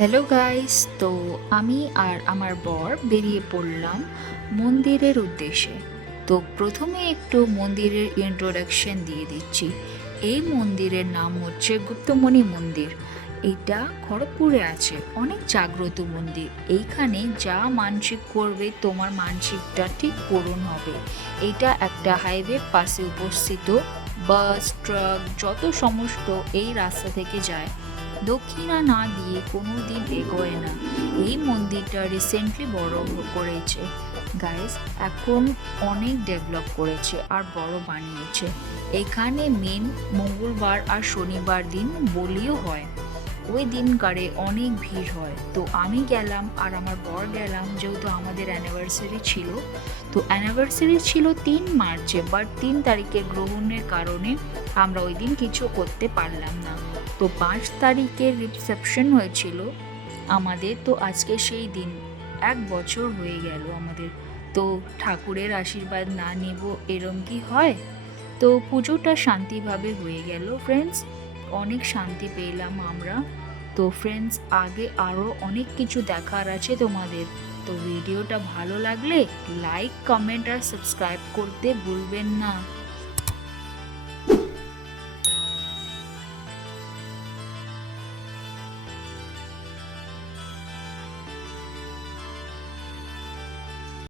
Hello guys, তো আমি আর আমার বর বেরিয়ে পড়লাম মন্দিরের উদ্দেশ্যে। তো প্রথমে একটু মন্দিরের ইন্ট্রোডাকশন দিয়ে দিচ্ছি। এই মন্দিরের নাম হচ্ছে গুপ্তমণি মন্দির। এটা খড়গপুরে আছে, অনেক জাগ্রত মন্দির। এইখানে যা মানসিক করবে তোমার মানসিকটা ঠিক পূরণ হবে। এটা একটা হাইওয়ে পাশে উপস্থিত। বাস, ট্রাক যত সমস্ত এই রাস্তা থেকে যায়, দক্ষিণা না দিয়ে কোনো দিন এগোয় না। এই মন্দিরটা রিসেন্টলি বড় করেছে গাইস, এখন অনেক ডেভেলপ করেছে আর বড় বানিয়েছে। এখানে মেন মঙ্গলবার আর শনিবার দিন বলিও হয়। ওই দিনকারে অনেক ভিড় হয়। তো আমি গেলাম আর আমার বর গেলাম, যেহেতু আমাদের অ্যানিভার্সারি ছিল। তো অ্যানিভার্সারি ছিল 3 মার্চে, বাট 3 তারিখে গ্রহণের কারণে আমরা ওই দিন কিছু করতে পারলাম না। তো 5 তারিখে রিসেপশন হয়েছিল আমাদের। তো আজকে সেই দিন, 1 বছর হয়ে গেল আমাদের। তো ঠাকুরের আশীর্বাদ না নেব এরম কি হয়? তো পুজোটা শান্তিভাবে হয়ে গেল ফ্রেন্ডস, অনেক শান্তি পেলাম আমরা। তো ফ্রেন্ডস, আগে আরও অনেক কিছু দেখার আছে তোমাদের। তো ভিডিওটা ভালো লাগলে লাইক, কমেন্ট আর সাবস্ক্রাইব করতে ভুলবেন না।